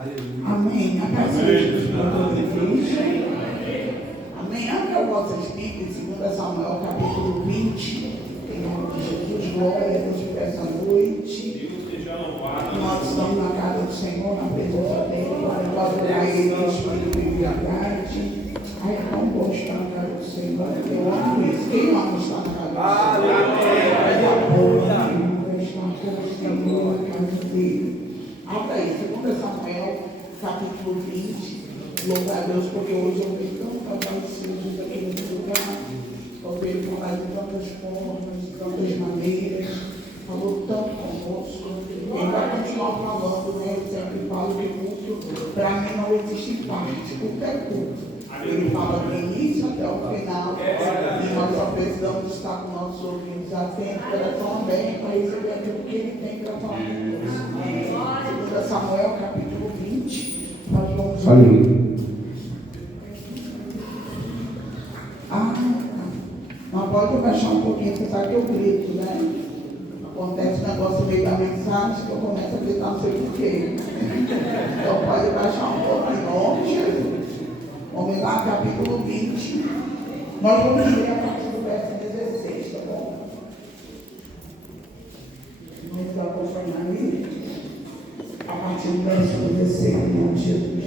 Amém. A paz de Jesus para todos vocês. Amém. Abra o vosso espírito em 2 Samuel, capítulo 20. Em nome de Jesus, glória a Deus por essa noite. Nós estamos na casa do Senhor, na presença dEle, para adorar Ele em espírito e verdade. Ai, é tão bom estar na casa do Senhor. Eu amo isso. Quem ama estar na casa do Senhor? Aleluia. Estar na casa do Senhor, na casa dEle. Abra aí, 2 Samuel, capítulo 20. Louva a Deus, porque hoje eu vejo tantas auxílios aqui nesse lugar. Eu vejo falar de tantas formas, de tantas maneiras. Falou tanto conosco. Ele vai continuar falando, né? Eu sempre falo que culto, para mim não existe parte, culto é culto. Ele fala do início até o final. E nós só precisamos estar com nossos ouvidos atentos, coração aberto, para receber aquilo que ele tem para falar conosco. 2 Samuel, capítulo 20. Nós vamos ler. Não pode baixar um pouquinho, você sabe que eu grito, né? Acontece um negócio meio da mensagem que eu começo a gritar, não sei porquê. Então pode baixar um pouco em nome de Jesus. Vamos lá, capítulo 20. Nós vamos ler a partir do verso 16, tá bom? Vamos acompanhar aí. A partir do verso 16, em nome de Jesus.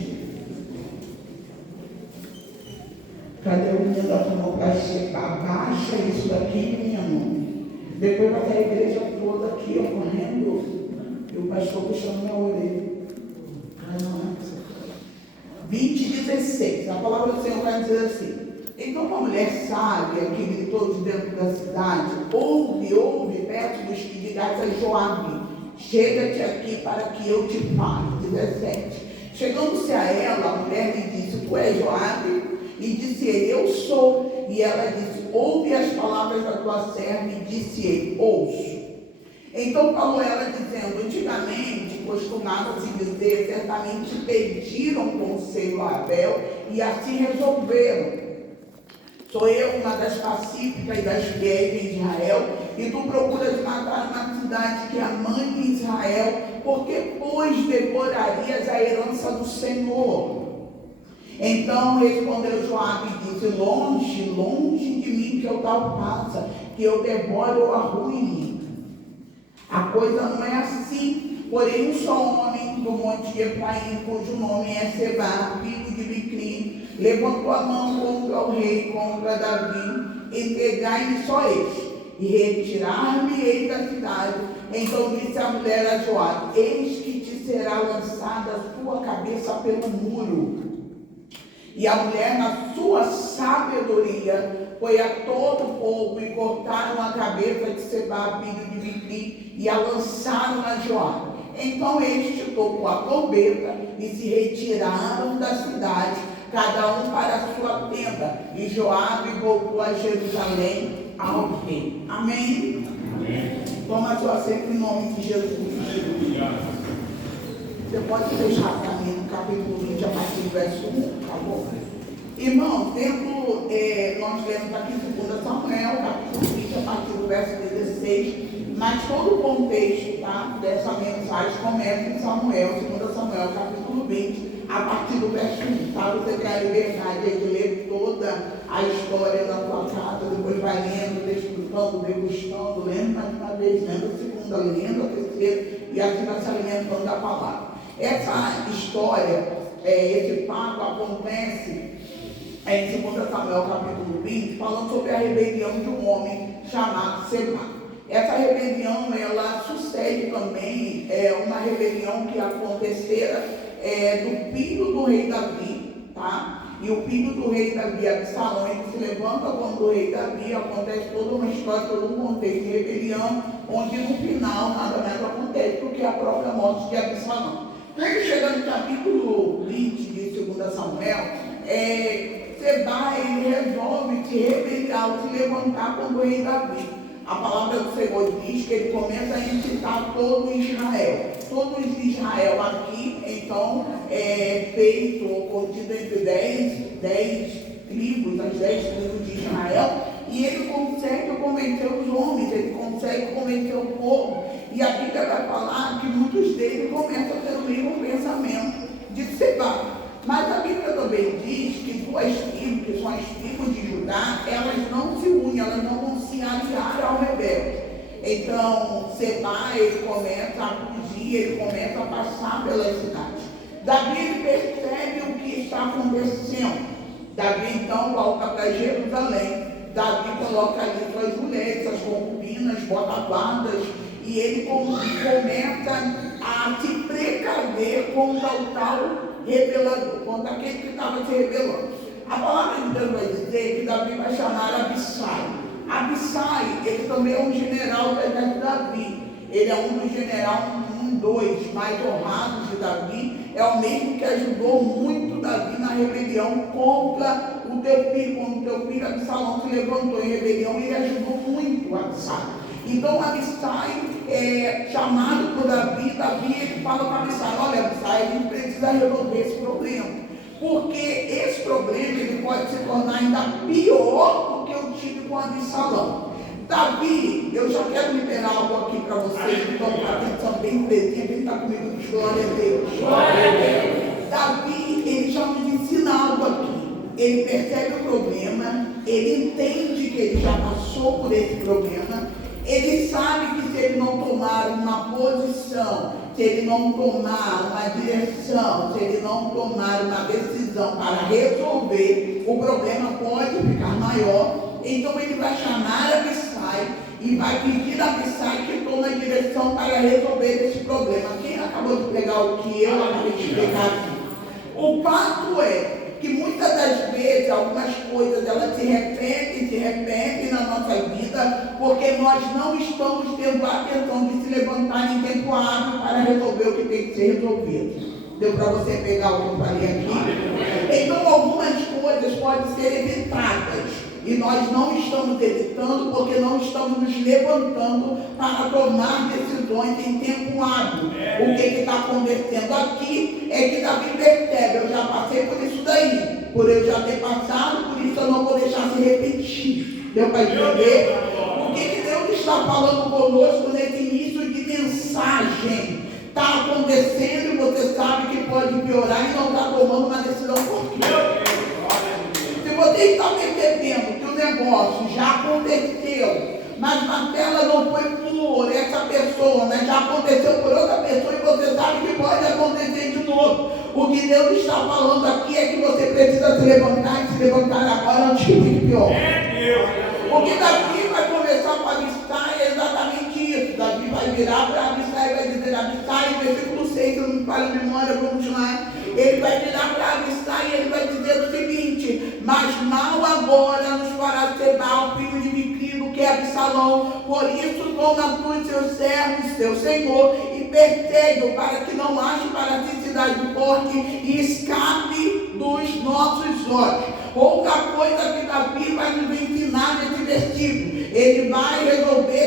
Cadê o menino da turma para chegar? Baixa isso daqui, menino. Depois vai ter a igreja toda aqui, ó, correndo. E o pastor puxando minha orelha. 20:16. A palavra do Senhor vai dizer assim: então uma mulher sábia que gritou de dentro da cidade: ouve, perto dos que digas a Joabe, chega-te aqui para que eu te fale. 17. Chegando-se a ela, a mulher lhe disse: tu és Joabe? E disse ele: eu sou. E ela disse: ouve as palavras da tua serva. E disse ele: ouço. Então falou ela dizendo: antigamente costumava-se dizer, certamente pediram conselho a Abel e assim resolveram. Sou eu uma das pacíficas e das fiéis de Israel, e tu procuras matar uma cidade que é a mãe de Israel, porque pois devorarias a herança do Senhor. Então respondeu Joabe e disse: longe de mim que eu tal faça, que eu devore ou arruine. A coisa não é assim. Porém um só homem do monte de Efraim, cujo nome é Seba, filho de Bicri, levantou a mão contra o rei, contra Davi: entregai-me só este, e retirar-me-ei da cidade. Então disse a mulher a Joabe: eis que te será lançada a sua cabeça pelo muro. E a mulher, na sua sabedoria, foi a todo o povo e cortaram a cabeça de Seba, filho de Bicri, e a lançaram a Joabe. Então este tocou a trombeta e se retiraram da cidade, cada um para a sua tenda. E Joabe voltou a Jerusalém ao rei. Amém? Amém. Toma sua assento em nome de Jesus. Você pode fechar para mim no capítulo 20, a partir do verso 1, tá bom? Irmão, nós lemos aqui em 2 Samuel, capítulo 20, a partir do verso 16, mas todo o contexto, tá, dessa mensagem começa em Samuel, 2 Samuel, capítulo 20, a partir do verso 1, tá? Você tem a liberdade de ler toda a história da sua casa, depois vai lendo, desfrutando, degustando, lendo mais uma vez, lendo a segunda, lendo a terceira, e assim vai se alimentando da palavra. Essa história, esse fato acontece em 2 Samuel capítulo 20, falando sobre a rebelião de um homem chamado Seba. Essa rebelião, ela sucede também uma rebelião que acontecera do filho do rei Davi, tá? E o filho do rei Davi, Absalão, ele se levanta quando o rei Davi, acontece toda uma história, todo um contexto de rebelião, onde no final nada mais acontece do que a própria morte de Absalão. Quando chega no capítulo 20 de 2 Samuel, Seba, ele resolve se rebelar, se levantar contra o rei Davi. A palavra do Senhor diz que ele começa a incitar todo Israel. Todo Israel aqui, então, feito ou contido entre 10 tribos, as 10 tribos de Israel, e ele consegue convencer os homens, ele consegue convencer o povo. E a Bíblia vai falar que muitos deles começam a ter o mesmo pensamento. Mas a Bíblia também diz que duas tribos, que são as tribos de Judá, elas não se unem, elas não vão se aliar ao rebelde. Então, Seba, ele começa a fugir, ele começa a passar pelas cidades. Davi percebe o que está acontecendo. Davi então volta para Jerusalém. Davi coloca ali suas mulheres, suas concubinas, bota guardas, e ele começa a se precaver contra o tal rebelador, contra aquele que estava se rebelando. A palavra de Deus vai dizer que Davi vai chamar Abissai. Abissai, ele também é um general do exército de Davi. Ele é um dos generais, dois mais honrados de Davi. É o mesmo que ajudou muito Davi na rebelião contra o teu filho. Quando o teu filho Absalão se levantou em rebelião, ele ajudou muito Abissai. Então Abissai é chamado por Davi. Davi ele fala para Abissai: olha, Abissai, a gente precisa resolver esse problema, porque esse problema ele pode se tornar ainda pior do que eu tive com Absalão. Davi, eu já quero liberar algo aqui para vocês, então para atenção bem presente, quem está comigo, glória a Deus. Glória a Deus. Davi, ele já nos ensina algo aqui. Ele percebe o problema, ele entende que ele já passou por esse problema, ele sabe que se ele não tomar uma posição, se ele não tomar uma direção, se ele não tomar uma decisão para resolver, o problema pode ficar maior. Então ele vai chamar Abissai e vai pedir a Abissai que tome a direção para resolver esse problema. Quem acabou de pegar o que eu acabei de pegar aqui? O fato é que muitas das vezes algumas coisas elas se repetem na nossa vida, porque nós não estamos tendo a atenção de se levantar em tempo hábil para resolver o que tem que ser resolvido. Deu para você pegar o que eu falei aqui? Então algumas coisas podem ser evitadas. E nós não estamos evitando porque não estamos nos levantando para tomar decisões em tempo hábil. O que está acontecendo aqui é que Davi percebe: eu já passei por isso daí, por eu já ter passado, por isso eu não vou deixar se repetir. Deu para entender? O que Deus está falando conosco nesse início de mensagem? Está acontecendo e você sabe que pode piorar e não está tomando uma decisão correta. Você está percebendo que o negócio já aconteceu, mas na tela não foi por essa pessoa, mas já aconteceu por outra pessoa e você sabe que pode acontecer de novo. O que Deus está falando aqui é que você precisa se levantar e se levantar agora antes que fique pior. O que Davi vai conversar com Abissai é exatamente isso. Davi vai virar para Abissai e vai dizer: Abissai, versículo 6, eu não me falho a memória, vamos lá. Ele vai virar para Abissai e ele vai dizer o seguinte: mas mal agora nos fará Seba, filho de Bicri, do que Absalão. Por isso toma tu seus servos, teu senhor, e persegue-o, para que não ache para ti cidade forte e escape dos nossos olhos. Outra coisa que Davi vai nos ensinar nesse versículo: ele vai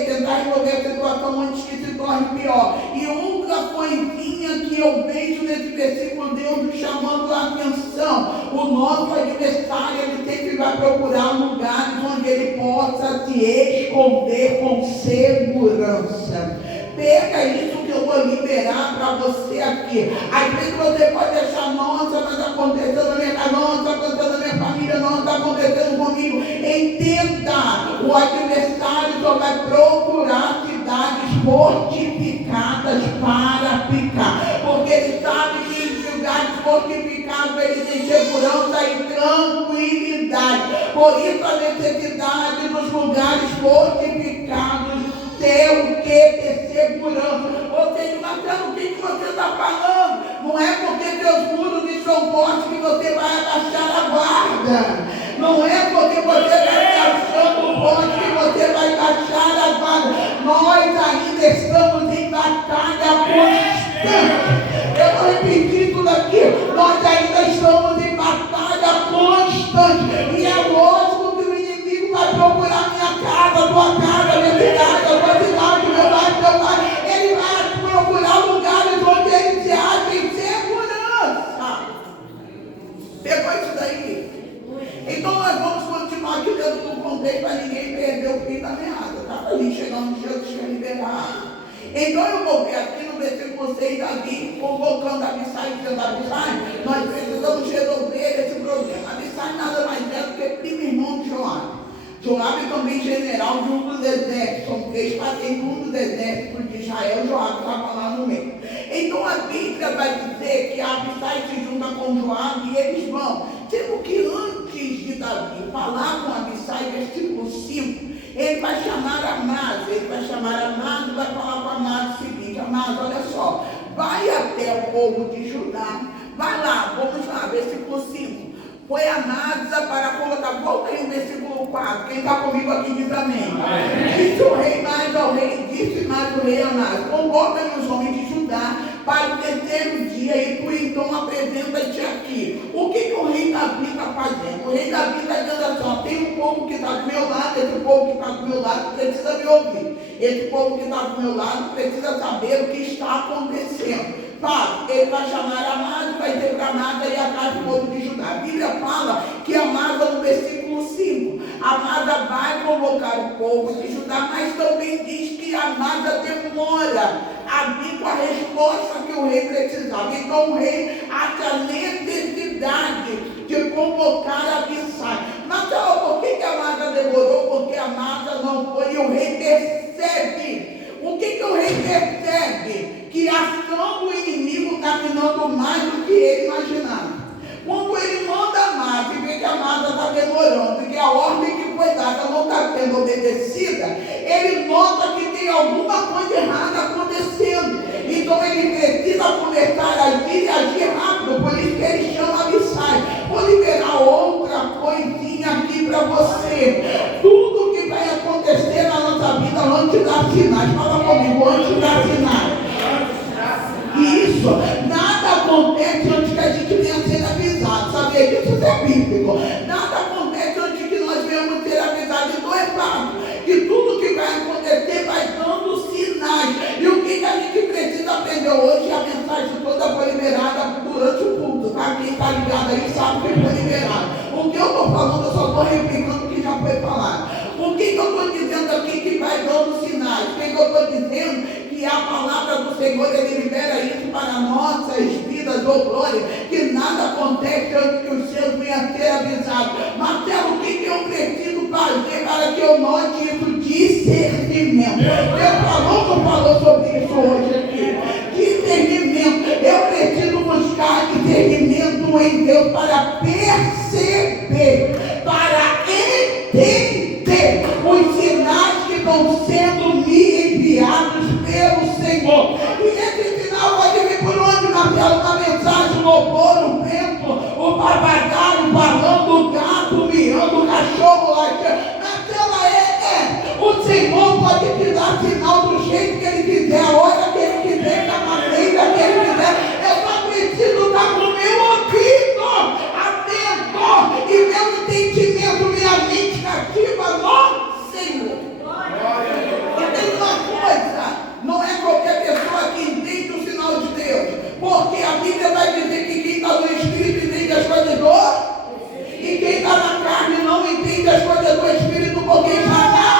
tentar resolver a situação antes que se torne pior. E outra coisinha que eu vejo nesse versículo, Deus nos chamando a atenção: o nosso adversário, ele sempre vai procurar lugares onde ele possa se esconder com segurança. Pega isso que eu vou liberar para você aqui. Às vezes você pode achar: nossa, mas está acontecendo na minha casa, não, está acontecendo na minha família, não, está acontecendo comigo. Entenda, o adversário só vai procurar cidades fortificadas para ficar, porque ele sabe que em lugares fortificados ele tem segurança e tranquilidade. Por isso a necessidade dos lugares fortificados ter o que? Ter segurança. Ou seja, Marcelo, o que você está falando? Não é porque teus muros estão fortes que você vai abaixar a guarda. Não é porque você está se achando forte que você vai baixar a guarda. Nós ainda estamos em batalha constante. Eu vou repetir tudo aqui: nós ainda estamos em batalha constante. E é lógico que o inimigo vai procurar minha casa, tua casa, minha cidade, a tua cidade, meu bairro, teu bairro. Ele vai procurar lugares onde ele se acha em segurança. Pegou isso daí? Então nós vamos continuar aqui dentro do contexto para ninguém perder o fim da meada. Estava ali chegando Jesus para liberar. Então eu vou ver aqui no versículo 6, Davi convocando procurando Abissai, dizendo: Abissai, nós precisamos resolver esse problema. Abissai nada mais é do que primo irmão de Joabe. Joabe também general de um dos exércitos, são 3 patentes, um dos exércitos de Israel. Joabe estava lá no meio. Então a Bíblia vai dizer que Abissai se junta com Joabe e eles vão. Sendo que antes de Davi falar com Abissai, versículo 5, ele vai chamar Amasa, e vai falar com Amasa o seguinte: Amasa, olha só, vai até o povo de Judá, vai lá, vamos lá, versículo 5. Foi Amasa para colocar, volta aí no versículo 4, quem está comigo aqui diz amém. Disse o rei mais ao rei, disse mais o rei Amasa: convoca-me os homens de Judá para o terceiro dia, e tu então apresenta-te aqui. O que o rei Davi está fazendo? O rei Davi está dizendo assim: ó, tem um povo que está do meu lado, esse povo que está do meu lado precisa me ouvir. Esse povo que está do meu lado precisa saber o que está acontecendo. Ele vai chamar Amasa, vai dizer para Amasa e atrás do povo de Judá. A Bíblia fala que Amasa, no versículo 5, Amasa vai convocar o povo de Judá, mas também diz que Amasa demora a vir com a resposta que o rei precisava. Então o rei acha a necessidade de convocar Abissai. Mas por que Amasa demorou? Porque Amasa não foi, e o rei percebe. O que o rei percebe? Que a ação do inimigo está minando mais do que ele imaginava. Quando ele manda Amasa e vê que Amasa está demorando, e que a ordem que foi dada não está sendo obedecida, ele nota que tem alguma coisa errada acontecendo. Então ele precisa começar a agir e agir rápido. Por isso que ele chama Abissai. Vou liberar outra coisinha aqui para você. Tudo que vai acontecer na nossa vida antes das sinais. Fala comigo, antes das sinais. Isso, nada acontece antes que a gente venha ser avisado. Sabia disso? Isso é bíblico. Nada acontece antes que nós venhamos ser avisados. Então é fato que tudo que vai acontecer vai dando sinais. E o que a gente precisa aprender hoje? A mensagem toda foi liberada durante o culto. Tá? Quem está ligado aí sabe que foi liberado. O que eu estou falando, eu só estou replicando o que já foi falado. O que eu estou dizendo aqui que vai dando sinais? O que eu estou dizendo? Que a palavra do Senhor, Ele libera isso para nossas vidas, oh glória, que nada acontece antes que os seus venham a ser avisados. Marcelo, o que eu preciso fazer para que eu note isso? Discernimento. Deus falou sobre isso hoje aqui. Discernimento. Eu preciso buscar discernimento em Deus para perceber, para entender os sinais que estão sendo me enviados pelo Senhor. E esse sinal pode vir por onde, Marcelo? Na mensagem, o louvor, o vento, o papagaio falando, o gato miando, o cachorro latindo. Marcelo, o Senhor pode te dar sinal do jeito que Ele quiser, a hora que Ele quiser, da maneira que Ele quiser. Eu só preciso estar com o meu ouvido atento e meu entendimento, minha mente cativa no Senhor. E tem uma coisa, não é qualquer pessoa que entende o sinal de Deus, porque a Bíblia vai dizer que quem está no Espírito entende as coisas do outro, e quem está na carne não entende as coisas do Espírito, porque está na.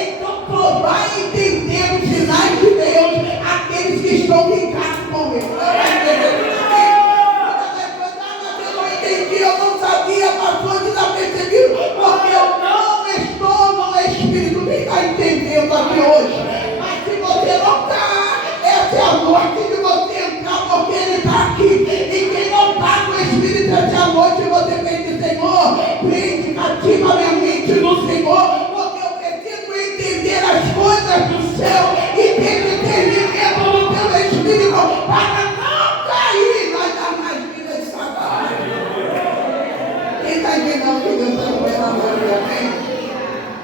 Então provar e entender os sinais de Deus, aqueles que estão ligados com Ele. Eu não entendi, eu não sabia, pastor, desapercebido, porque eu não estou no Espírito. Quem está entendendo aqui hoje? Mas se você não está, essa é a noite de você entrar, porque Ele está aqui. E quem não está com o Espírito, essa é a noite de você pedir: Senhor, prende, cativa minha mente no Senhor, porque eu preciso entender as coisas do céu e ter discernimento no teu Espírito para não cair nas armadilhas de Satanás. Quem está entendendo que Deus está falando hoje, amém?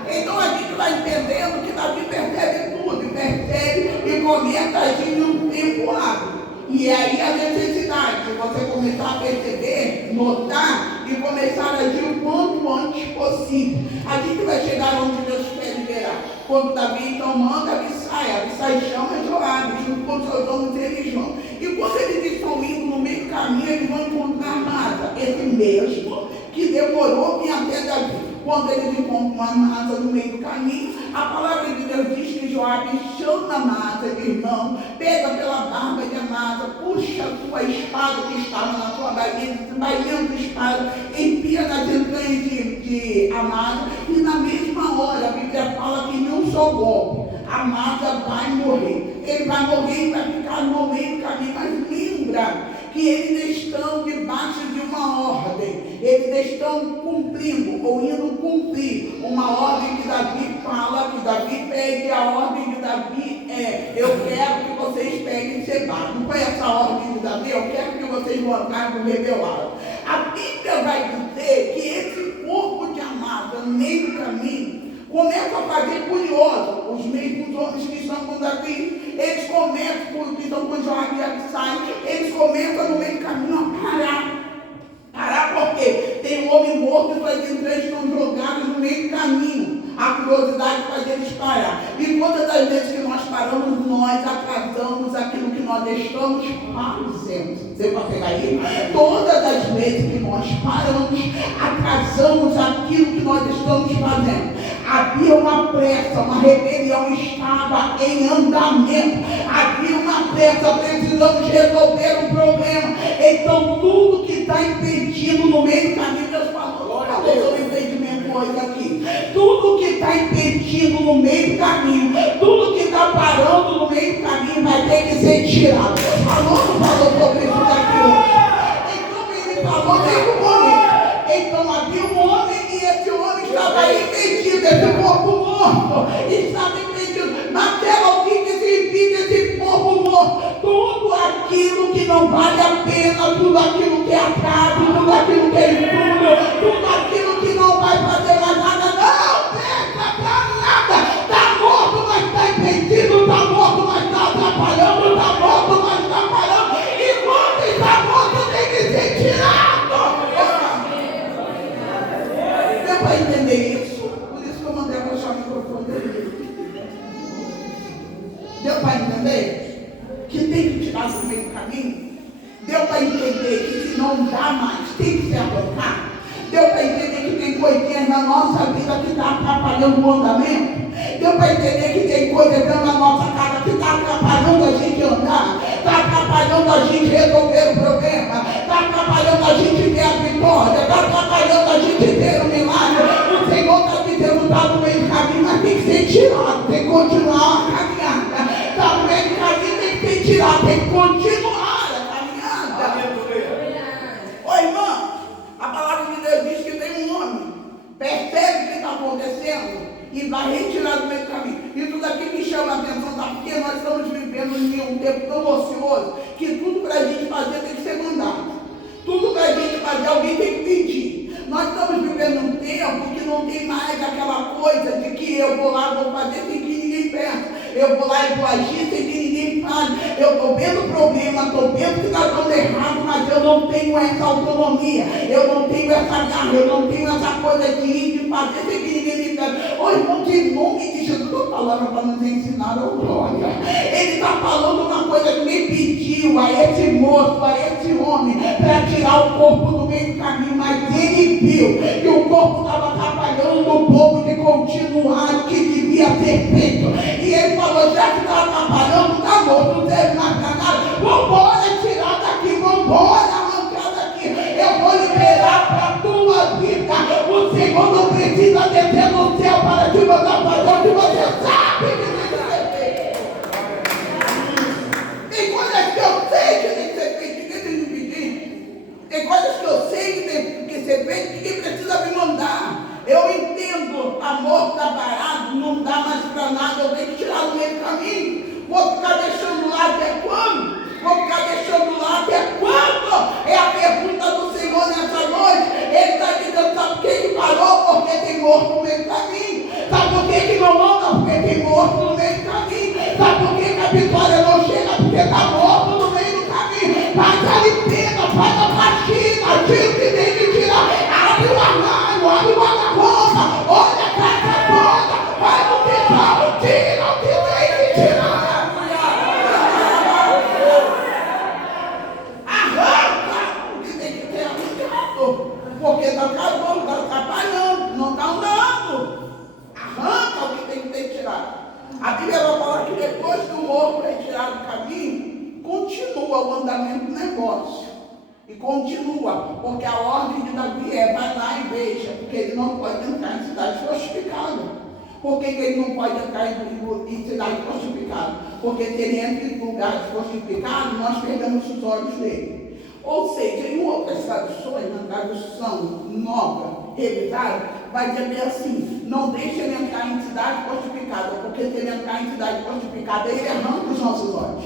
Então a gente vai entendendo que Davi percebe tudo, percebe e começa a agir num tempo hábil. E aí a necessidade de você começar a perceber, notar e começar a agir o quanto antes possível. A gente vai chegar onde Deus quer liberar. Quando Davi então manda Abissai chama Joabe, junto com seus homens eles vão. E quando eles estão indo no meio do caminho, eles vão encontrar Amasa, esse mesmo que demorou vir até Davi. Quando eles encontram Amasa no meio do caminho, a palavra de Deus diz que Joabe chama Amasa, meu irmão, pega pela barba de Amasa, puxa a sua espada que estava na sua barriga, desembaiando a espada, enfia nas entranhas de Amasa, e na mesma hora a Bíblia fala que não só golpe, Amasa vai morrer. Ele vai morrer e vai ficar no meio do caminho, mas lembra que eles estão debaixo de uma ordem, eles estão cumprindo ou indo cumprir uma ordem que Davi fala, que Davi pede. A ordem de Davi é: eu quero que vocês peguem Sebá. Não foi essa a ordem de Davi? Eu quero que vocês voltarem do rebelado. A Bíblia vai dizer que esse corpo de Amasa no meio do caminho começa a fazer curioso os mesmos homens que estão com Davi. Eles começam, que estão com Joabe e Abissai, eles começam no meio do caminho a parar. Parar porque tem um homem morto e suas entranhas estão jogadas no meio do caminho. A curiosidade faz eles parar. E todas as vezes que nós paramos, nós atrasamos aquilo que nós estamos fazendo. Você pode pegar aí? Todas as vezes que nós paramos, atrasamos aquilo que nós estamos fazendo. Havia uma pressa, uma rebelião estava em andamento. Havia uma pressa, precisamos resolver o problema. Então tudo que está impedindo no meio do caminho, Deus falou sobre o impedimento hoje aqui. Tudo que está impedindo no meio do caminho, tudo que está parando no meio do caminho vai ter que ser tirado. Falou sobre isso daqui hoje. Então ele falou sobre o homem. Então havia um homem e esse homem estava impedido, esse corpo morto estava impedido. Naquela o que se impede esse corpo morto? Tudo aquilo que não vale a pena, tudo aquilo que é atraso, tudo aquilo que é entulho, tudo aquilo que não vai fazer mais nada, não pega para nada. Está morto, mas está impedido, está morto, mas está atrapalhando, está morto, mas está parando. E quando está morto tem que ser tirado. Deu para entender isso? Por isso que eu mandei abaixar o microfone dele. Deu para entender? Que tem que tirar do meio do caminho? Deu para entender que se não dá mais, tem que se adotar? Deu para entender que tem coisinhas na nossa vida que está atrapalhando o andamento? Deu para entender que tem coisas dentro da nossa casa que está atrapalhando a gente andar? Está atrapalhando a gente resolver o problema? Está atrapalhando a gente ver a vitória? Está atrapalhando a gente ter o milagre? O Senhor está dizendo: está no meio do caminho, mas tem que ser tirado, tem que continuar a caminhada. Está no meio do caminho, tem que ser tirado, tem que continuar a caminhada. Ô irmão, a palavra de Deus diz que tem um homem, percebe o que está acontecendo e vai retirar do meio do caminho. E tudo aqui me chama a atenção, sabe? Porque nós estamos vivendo em um tempo tão ocioso que tudo para a gente fazer tem que ser mandado. Tudo para a gente fazer, alguém tem que pedir. Nós estamos vivendo um tempo que não tem mais aquela coisa de que eu vou lá, vou fazer sem que ninguém peça. Eu vou lá e vou agir sem que ninguém fale. Eu estou vendo o problema, estou vendo que está dando errado, mas eu não tenho essa autonomia, eu não tenho essa garra, eu não tenho essa coisa de ir, de fazer sem que ninguém me peça. Ô irmão, em nome de Jesus, estou falando para nos ensinar a glória. Ele está falando uma coisa que me pediu a esse moço, a esse homem, para tirar o corpo do meio do caminho, mas ele viu que o corpo estava atrapalhando o povo de continuar o que devia ser feito. E ele falou: já que está atrapalhando, está morto, não serve mais para nada. Vambora tirar daqui, vambora arrancar daqui. Eu vou liberar para a tua vida. O Senhor não precisa descer no céu para te mandar fazer o que você sabe que precisa ser feito. Tem coisas que eu sei que tem que ser feito, ninguém tem que pedir. Tem coisas que eu sei que tem que ser feito, ninguém precisa me mandar. Eu entendo, amor está parado, não dá mais para nada, eu tenho que tirar do meio do caminho. Vou ficar deixando lá até quando? Vou ficar deixando lá até quando? É a pergunta do Senhor nessa noite. Ele está dizendo: sabe por que parou? Porque tem morto no meio do caminho. Sabe por que não anda? Porque tem morto no meio do caminho. Sabe por que a vitória não chega? Porque está morto no meio do caminho. Faz a limpeza, faz a faxina, tira o que tem que tirar. Abre o armário, abre o guarda-roupa, olha a casa toda, faz o quintal, tira o que tem que tirar. Arranca o que tem que ter arrancado, porque está acabando, está atrapalhando, não está andando. Arranca o que tem que ter tirado. A Bíblia E continua, porque a ordem de Davi vai lá e veja, porque ele não pode entrar em cidade fortificada. Por que ele não pode entrar em cidade fortificada? Porque se ele entra em lugares fortificados, nós perdemos os olhos dele. Ou seja, em outras traduções, na tradução nova, revisada, vai dizer assim, não deixe ele entrar em cidade fortificada, porque se ele entrar em cidade fortificada, ele arranca os nossos olhos.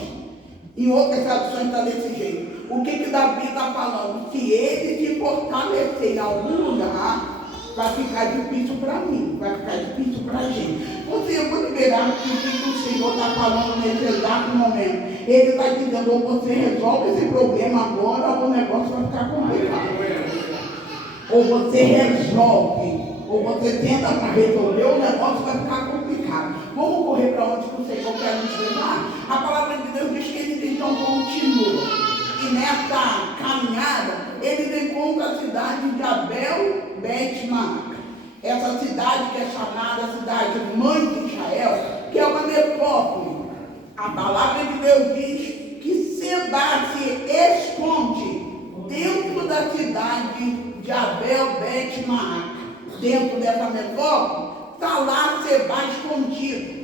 Em outras traduções está desse jeito. O que Davi está falando? Se ele se fortalecer em algum lugar, vai ficar difícil para mim, vai ficar difícil para a gente. Eu vou liberar o que o Senhor está falando nesse exato momento. Ele está dizendo, ou você resolve esse problema agora, ou o negócio vai ficar complicado. Ou você resolve, ou você tenta para resolver, o negócio vai ficar complicado. Vamos correr para onde o Senhor quer nos levar? A palavra de Deus diz que eles então continuam. E nessa caminhada, eles encontram a cidade de Abel Bet-Maaca. Essa cidade que é chamada a cidade mãe de Israel, que é uma metrópole. A palavra de Deus diz que Seba se esconde dentro da cidade de Abel Bet-Maaca. Dentro dessa metrópole, está lá Seba escondido.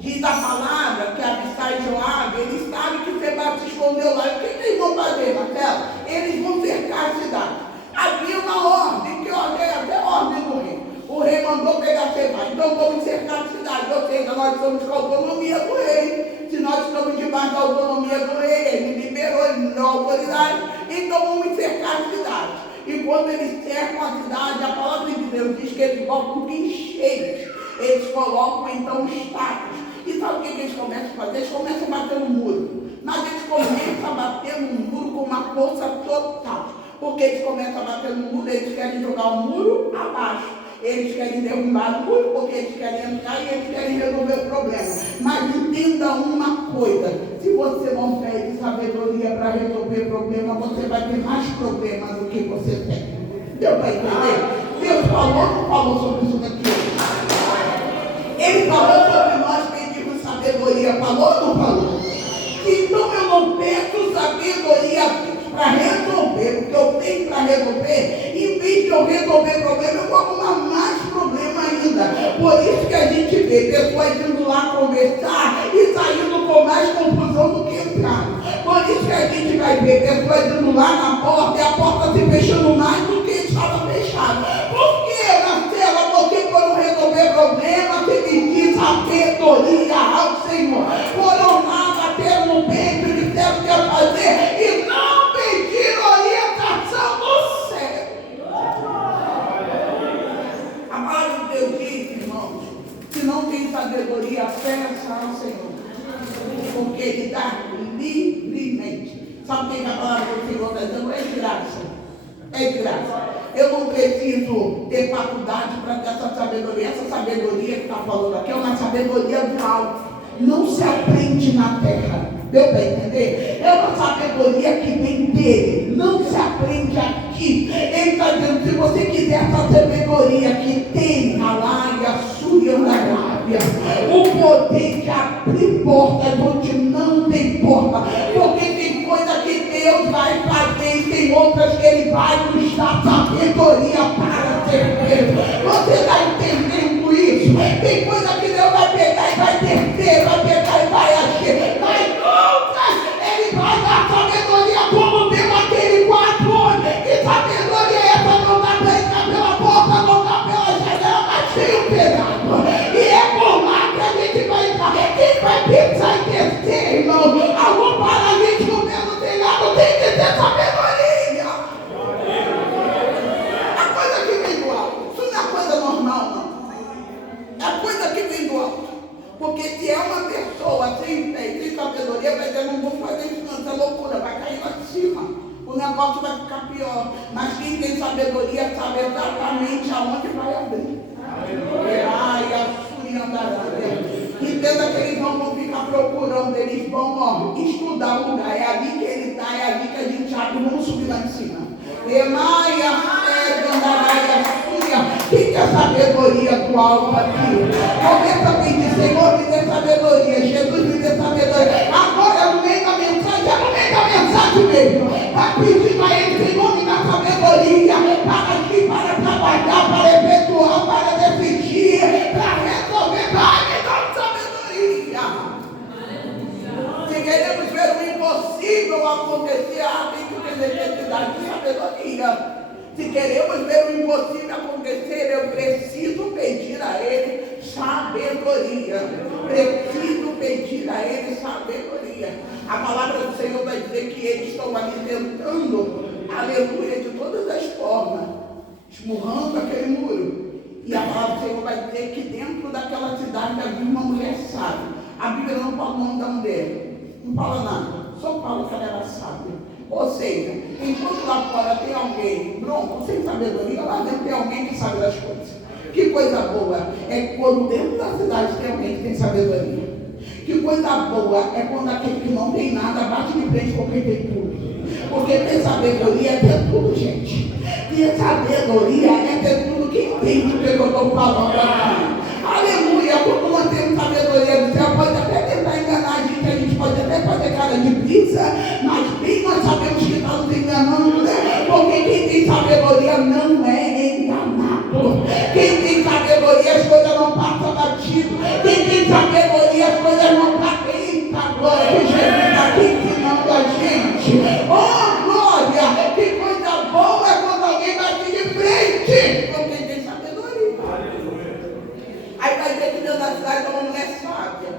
Diz a palavra que Abissai e Joabe, eles sabem que Seba se escondeu lá. E o que eles vão fazer, Marcelo? Eles vão cercar a cidade. Havia uma ordem, que ordem é até ordem do rei. O rei mandou pegar Seba. Então vamos cercar a cidade. Ou seja, nós estamos com a autonomia do rei. Se nós estamos debaixo da autonomia do rei, ele liberou, ele me deu autoridade. Então vamos cercar a cidade. E quando eles cercam a cidade, a palavra de Deus diz que eles colocam guincheiros. Eles colocam então estacas. E sabe o que eles começam a fazer? Eles começam a bater no muro. Mas eles começam a bater no muro com uma força total. Porque eles começam a bater no muro, eles querem jogar o muro abaixo. Eles querem derrubar o muro, porque eles querem entrar e eles querem resolver o problema. Mas entenda uma coisa: se você não pede sabedoria para resolver problema, você vai ter mais problemas do que você tem. Deu para entender? Deus falou ou não falou sobre isso daqui? Ele falou sobre nós pedimos sabedoria, falou ou não falou? Então eu não peço sabedoria para resolver, porque eu tenho para resolver, em vez de eu resolver problema, eu vou arrumar mais problema ainda. Por isso que a gente vê pessoas indo lá conversar e saindo com mais confusão do que entraram. Por isso que a gente vai ver pessoas indo lá na porta e a porta se fechando mais do que estava fechada. Por quê, Marcela? Porque foram resolver problema, pedir sabedoria ao Senhor. Foram lá, bateram no peito, disseram o que ia fazer e não pediram orientação do céu. A palavra de Deus diz, irmãos, se não tem sabedoria, peça ao Senhor, porque Ele dá livremente. Sabe o que a palavra do Senhor está dizendo? É de graça. É de graça. Eu não preciso ter faculdade para ter essa sabedoria. Essa sabedoria que está falando aqui é uma sabedoria do alto. Não se aprende na terra. Deu para entender? É uma sabedoria que vem dele. Não se aprende aqui. Ele está dizendo, se você quiser essa sabedoria que tem na Laia, Súria, na Arábia, o poder de abrir portas onde não tem porta. Porque tem coisa que Deus vai fazer e tem outras que Ele vai nos dar sabedoria para ser feito. Você está entendendo isso? Tem coisa que Deus vai pegar e vai descer, vai pegar e vai agir. Mas outras Ele vai dar sabedoria, como deu aquele 4 anos. Que sabedoria é essa? Não dá para entrar pela porta, não dá pela janela, mas tem um pedaço. E é por lá que a gente vai entrar. Quem vai pensar em descer, irmão? Algum paralítico mesmo telhado tem que ter sabedoria. A coisa que vem do alto. Isso não é coisa normal, não. É coisa que vem do alto. Porque se é uma pessoa sem fé, sem sabedoria, vai dizer, não vou fazer isso, não, isso é loucura, vai cair lá de cima. O negócio vai ficar pior. Mas quem tem sabedoria sabe exatamente aonde vai abrir. Ai, a Súria andará. Entenda que eles não vão ficar procurando, eles vão estudar o lugar. É ali que ele está, é ali que a gente abre, vamos subir lá em cima. Emaia, Andarai, Súria. Quem quer sabedoria do alto aqui? Começa a pedir, Senhor, me dê sabedoria. Jesus, me dê sabedoria. Agora, no meio da mensagem, é no meio da mensagem mesmo. Vai pedindo a Ele que nome da sabedoria para agir, para trabalhar, para efetuar, para decidir, para resolver. Vai me dar sabedoria. Se queremos ver o impossível acontecer, tem que ter necessidade de sabedoria. Se queremos ver o impossível acontecer, eu preciso pedir a Ele sabedoria. Preciso pedir a Ele sabedoria. A palavra do Senhor vai dizer que eles estão ali tentando, aleluia, de todas as formas, esmurrando aquele muro. E a palavra do Senhor vai dizer que dentro daquela cidade havia uma mulher sábia. A Bíblia não fala o nome da mulher, não fala nada, só fala que ela era sábia. Ou seja, enquanto lá fora tem alguém bronco, sem sabedoria, lá dentro tem alguém que sabe das coisas. Que coisa boa é quando dentro da cidade tem alguém que tem sabedoria. Que coisa boa é quando aquele que não tem nada bate de frente com quem tem tudo. Porque ter sabedoria é ter tudo, gente. Ter sabedoria é ter tudo. Quem entende o que eu estou falando aqui? Aleluia! Quando nós temos sabedoria do céu, pode até tentar enganar a gente pode até fazer cara de brisa, mas bem nós sabemos que está nos enganando, né? Porque quem tem sabedoria não é enganado. Quem tem sabedoria, as coisas não passam batido. Quem tem sabedoria, as coisas não passam. Eita, glória! Jesus está aqui ensinando a gente. Oh, glória! Que coisa boa é quando alguém bate de frente com quem tem sabedoria. Aí vai ver que dentro da cidade é uma mulher sábia.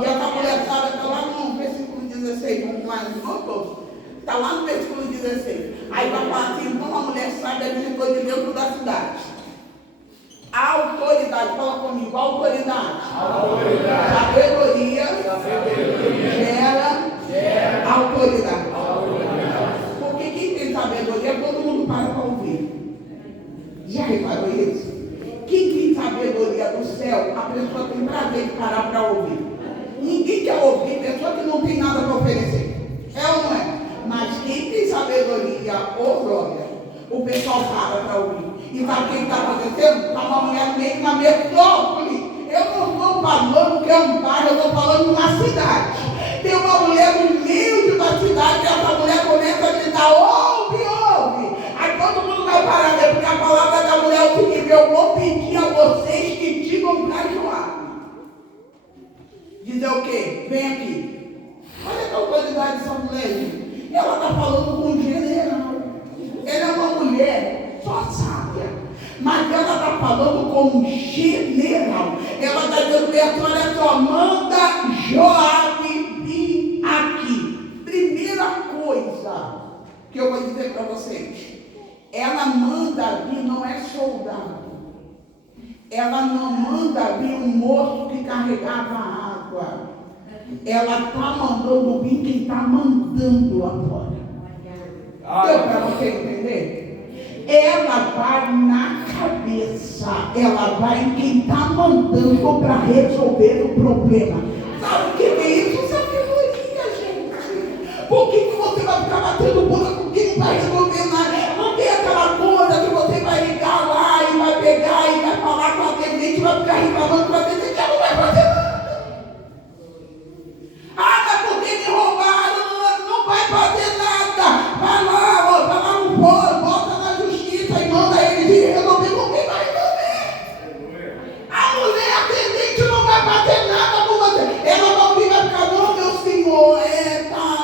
E essa mulher sábia está lá no versículo 16, vamos lá, notou? Está lá no versículo 16. Aí vai falar assim, então a mulher sábia visitou de dentro da cidade. A autoridade, fala comigo, a autoridade. Sabedoria gera autoridade. Porque quem tem sabedoria, todo mundo para ouvir. Já reparou isso? Quem tem sabedoria do céu, a pessoa tem prazer de parar para ouvir. Ninguém quer ouvir pessoa que não tem nada para oferecer. É ou não é? Mas quem tem sabedoria, ô glória, o pessoal para ouvir. E sabe o que está acontecendo? Está uma mulher meio na metrópole. Eu não estou falando que é um bairro, eu estou falando de uma cidade. Tem uma mulher no meio de uma cidade e essa mulher começa a gritar, ouve, ouve. Aí todo mundo vai parar, né? Porque a palavra da mulher é o seguinte, eu vou pedir a vocês que digam para Joabe. Dizer o quê? Vem aqui. Olha a autoridade dessa mulher. Ela está falando com um general. Ela é uma mulher só sábia. Mas ela está falando com um general. Ela está dizendo, olha só, manda Joabe vir aqui. Primeira coisa que eu vou dizer para vocês. Ela manda vir, não é soldado. Ela não manda vir um moço que carregava água. Ela está mandando vir quem está mandando lá fora. Deu para você entender? Ela vai na cabeça. Ela vai em quem está mandando para resolver o problema. Sabe o que é isso? Sabedoria, gente. Por que você vai ficar batendo boca com quem não vai resolver nada? Não tem aquela coisa que você vai ligar lá e vai pegar e vai falar com a atendente, vai ficar reclamando com a atendente, ela não vai fazer nada. Ah, mas porque me roubaram, não vai fazer nada. Vai lá no fórum, bota na justiça e manda eles ir resolver. Quem vai resolver? A mulher atendente não vai fazer nada com você. Ela não vai ficar, não, meu senhor,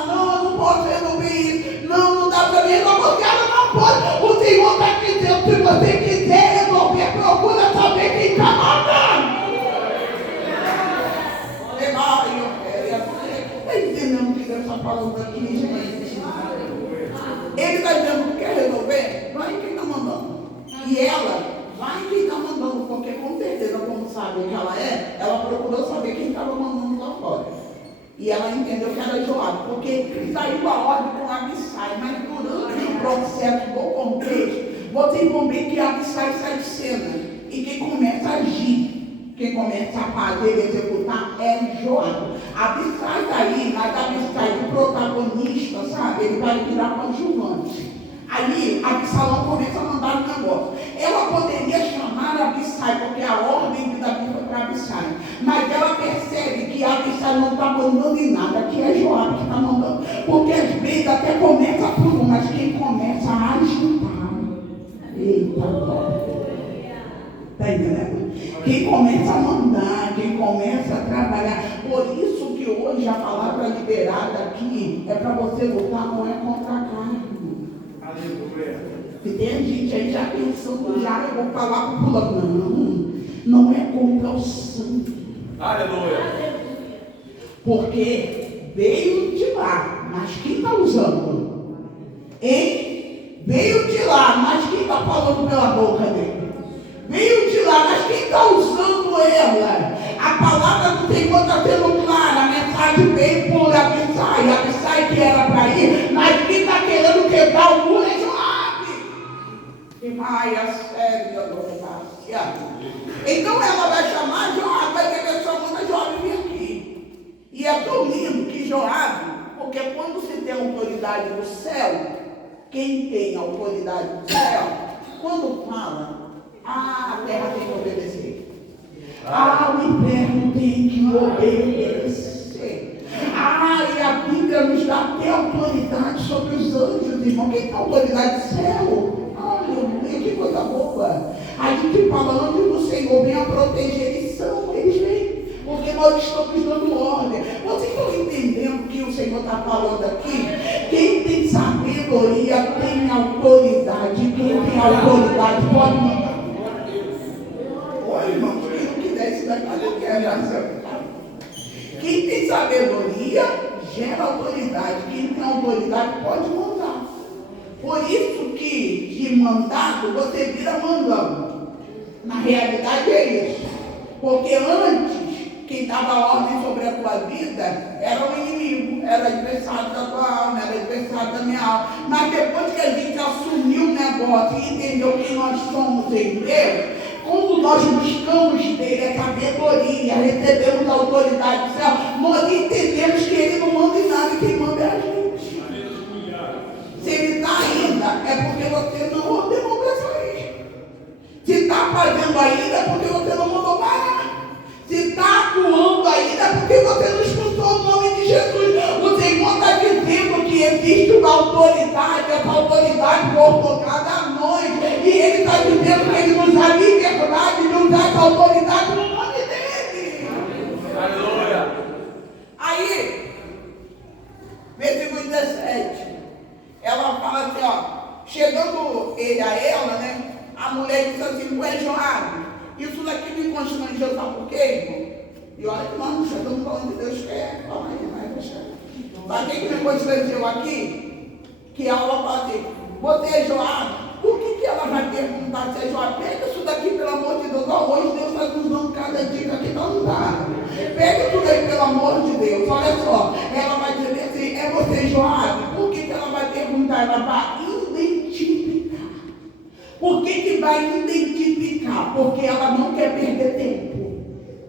não posso resolver isso. Não dá para mim resolver, porque ela não pode. O Senhor está dizendo, se você quiser resolver, procura saber quem está mandando. Entendendo o que Deus está falando aqui, gente? Ele está dizendo que quer resolver, vai em quem está mandando. E ela vai em quem está mandando, porque com certeza, como sabe que ela procurou saber quem estava mandando lá fora. E ela entendeu que era Joabe, porque saiu a ordem com Abissai, mas durante o processo do contexto, vocês vão ver que Abissai sai de cena. E quem começa a agir, quem começa a fazer, executar, é Joabe. Abissai está aí, mas Abissai, o protagonista, sabe? Ele vai virar coadjuvante. Ali, Absalão começa a mandar um negócio. Ela poderia chamar Abissai, porque a ordem de Davi foi para Abissai. Mas ela percebe que Abissai não está mandando em nada, que é Joabe que está mandando. Porque às vezes até começa por um, mas quem começa a agitar. Eita, está entendendo? Quem começa a mandar, quem começa a trabalhar. Por isso que hoje a palavra liberada aqui é para você lutar, não é contra a carne. E tem gente aí já pensando, já eu vou falar para o fulano, não é contra o sangue. Aleluia. Porque veio de lá, mas quem está usando? Hein? Veio de lá, mas quem está falando pela boca dele? Veio de lá, mas quem está usando ela? A palavra do Senhor está sendo clara, a mensagem veio por Abissai que era para ir, mas quem está querendo quebrar o muro é Joabe. Então ela vai chamar Joabe, vai querer chamar Joabe vir aqui. E é tão lindo que Joabe, porque quando se tem autoridade do céu, quem tem autoridade do céu, quando fala, a terra tem que obedecer. O inferno tem que obedecer. E a Bíblia nos dá até autoridade sobre os anjos, irmão. Quem tem autoridade do céu? Aleluia, que coisa boa. A gente fala, anjos do Senhor vem a proteger, eles vêm. Porque nós estamos dando ordem. Vocês estão entendendo o que o Senhor está falando aqui? Quem tem sabedoria tem autoridade. Quem tem autoridade pode mandar. Olha, irmão, quem não quiser isso daqui, não quer. Quem tem sabedoria gera autoridade. Quem tem autoridade pode mandar. Por isso que de mandado você vira mandando. Na realidade é isso. Porque antes, quem dava ordem sobre a tua vida era o inimigo, era adversário da tua alma, era adversário da minha alma. Mas depois que a gente assumiu o negócio e entendeu quem nós somos em Deus, quando nós buscamos dele a sabedoria, recebemos a autoridade do céu, nós entendemos que ele não manda em nada, quem manda é a gente. Se ele está ainda, é porque você não ordenou para sair. Se está fazendo ainda, é porque você não mandou parar. Se está atuando ainda, é porque você não escutou o nome de Jesus. O Senhor está dizendo que existe uma autoridade, essa autoridade foi colocada a nós. E Ele está dizendo que Ele nos dá liberdade, nos dá essa autoridade no nome dEle. Aleluia. Aí, versículo 17. Ela fala assim, chegando ele a ela, né? A mulher disse assim, tu és Joabe. Isso daqui me constrangeu, sabe por quê, irmão? E olha que nós não chegamos para onde Deus quer. Calma aí, vai deixar. Sabe o que me constrangeu aqui? Que ela fala assim, você é Joabe? Por que ela vai perguntar se é Joabe? Pega isso daqui, pelo amor de Deus. Hoje Deus está nos dando cada dica que não dá. Pega tudo aí, pelo amor de Deus. Olha só, ela vai dizer assim, é você Joabe? Por que ela vai perguntar? Ela vai identificar. Por que vai identificar? Porque ela não quer perder tempo.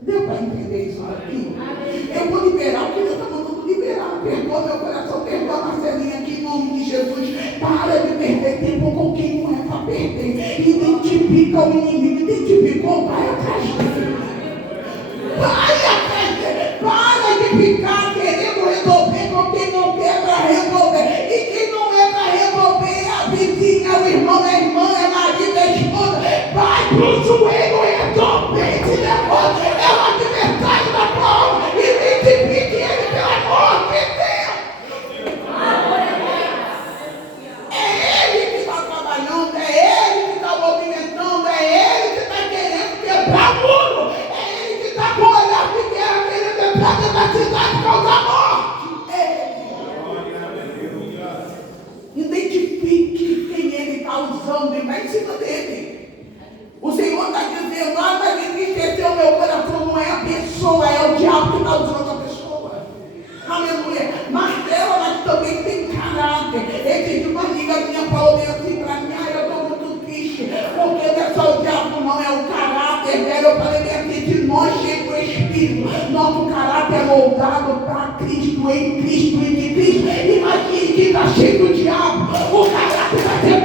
Deu para entender isso aqui? Eu vou liberar o que Deus está mandando liberar. Perdoa meu coração, perdoa a Marcelinha aqui em nome de Jesus. Para de perder tempo com quem não é para perder. Identifica o inimigo, identificou, vai atrás dele. Vai atrás dele. Para de ficar querendo resolver com quem não quer para resolver. E quem não é para resolver é a vizinha, o irmão, é a irmã, é marido, é esposa. Vai pro joelho e resolve esse negócio. É o adversário da tua alma. Identifique ele, pelo amor de Deus. É ele que está trabalhando, é ele que está movimentando, é ele que está querendo quebrar o muro. É ele que está com o olhar de guerra querendo entrar dentro da cidade e causar morte. É ele. Identifique quem ele está usando e vai em cima dele. O Senhor está dizendo, mas entristeceu o meu coração, não é a pessoa, é o diabo que está usando a pessoa. Aleluia. Mas ela, mas também tem caráter. Existe uma amiga minha falou assim para mim, eu estou muito triste, porque não é só o diabo, não, é o caráter dela. Eu falei assim, de nós chega o Espírito, nosso caráter é moldado para Cristo, em Cristo e de Cristo. Imagine que está cheio do diabo, o caráter vai ser